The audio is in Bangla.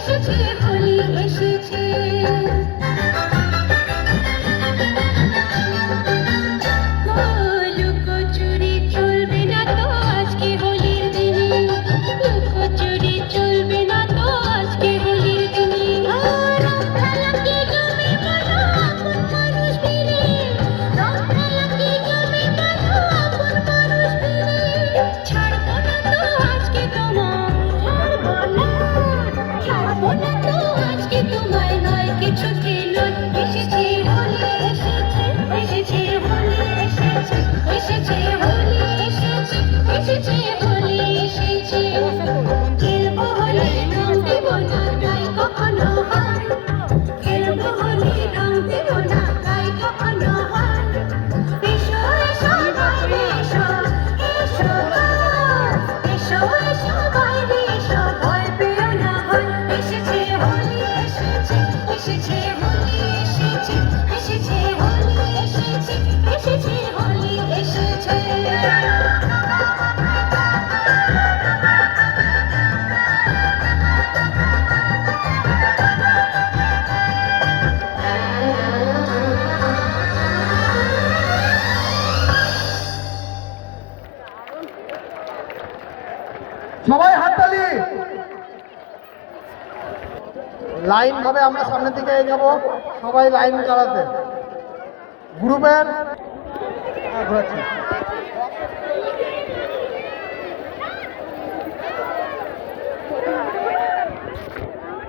এসেছে হোলি এসেছে লুকোচুরি চলবে না তো আজকে হোলির দিনে লুকোচুরি চলবে না তো আজকে হোলির দিনে রং খেলাকে জমে গেল আপন মানুষ মিলে রং খেলাকে জমে গেল আপন মানুষ মিলে ছাড়বো না তো আজকে তোমায় ছাড়বো না তো আজকে তোমায় নয় কিছুতে নয় এসেছে হোলি এসেছে এসেছে হোলি এসেছে এসেছে হোলি এসেছে এসেছে হোলি এসেছে খেলবো হোলি রং দেব না তাই কখনো হয় খেলবো হোলি রং দেব না তাই কখনো হয় এসো এসো বাইরে এসো এসো এসো এসো বাইরে এসো ভয় পেও না হয় এসেছে হোলি এসেছে এসেছে হোলি এসেছে এসেছে হোলি এসেছে এসেছে হোলি এসেছে সবাই হাততালি। লাইন ভাবে আমরা সামনের দিকে এগোবো, সবাই লাইন চালাতে গ্রুপের ঘোরাচ্ছি।